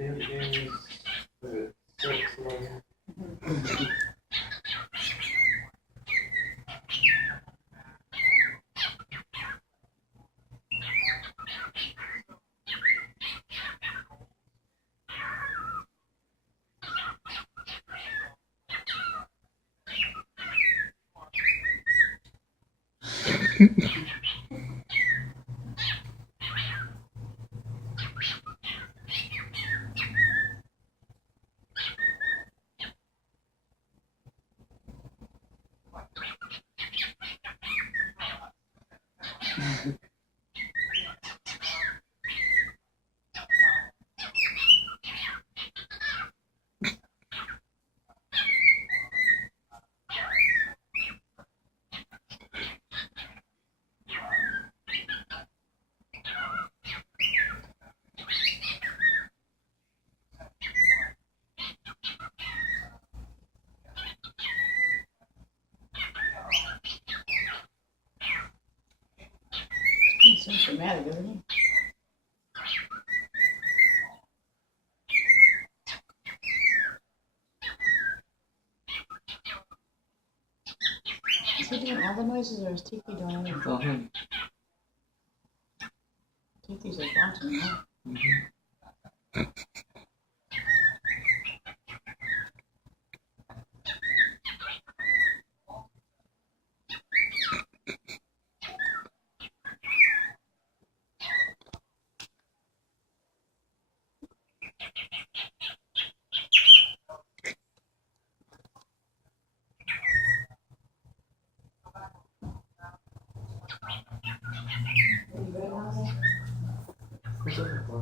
It is 6 million. He's so dramatic, isn't he? Is he doing all the noises or is Tiki doing anything? Go ahead. Tiki's like watching, huh? What's up?